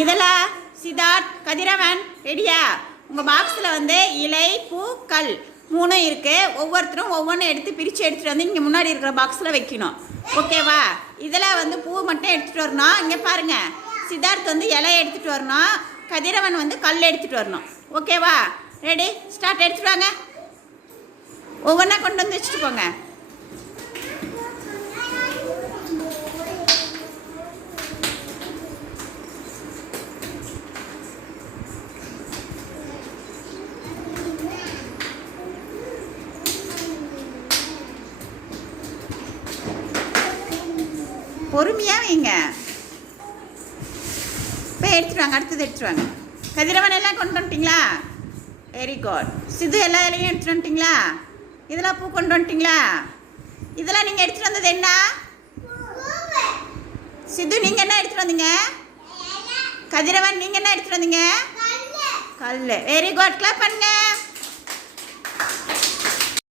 இதெல்லாம் சித்தார்த், கதிரவன் ரெடியா? உங்கள் பாக்ஸில் வந்து இலை, பூ, கல் மூணும் இருக்குது. ஒவ்வொருத்தரும் ஒவ்வொன்றும் எடுத்து பிரித்து எடுத்துகிட்டு வந்து இங்கே முன்னாடி இருக்கிற பாக்ஸில் வைக்கணும். ஓகேவா? இதில் வந்து பூ மட்டும் எடுத்துகிட்டு வரணும். இங்கே பாருங்கள், சித்தார்த் வந்து இலை எடுத்துகிட்டு வரணும், கதிரவன் வந்து கல் எடுத்துகிட்டு வரணும். ஓகேவா? Ready, start. எடுத்துகிட்டு வாங்க. ஒவ்வொன்றா கொண்டு வந்து வச்சுட்டு போங்க. பொறுமையாக வைங்க. போய் எடுத்துட்டு வாங்க. அடுத்தது எடுத்துட்டு வாங்க. கதிரவன் எல்லாம் கொண்டு வந்துட்டிங்களா? Very good. சிது எல்லா இலையும் எடுத்துட்டு வந்துட்டிங்களா? இதெல்லாம் பூ கொண்டு வந்துட்டிங்களா? இதெல்லாம் நீங்கள் எடுத்துகிட்டு வந்தது என்ன? சிது நீங்கள் என்ன எடுத்துகிட்டு வந்தீங்க? கதிரவன் நீங்கள் என்ன எடுத்துகிட்டு வந்தீங்க? கல். Very good. கிளாப் பண்ணுங்க.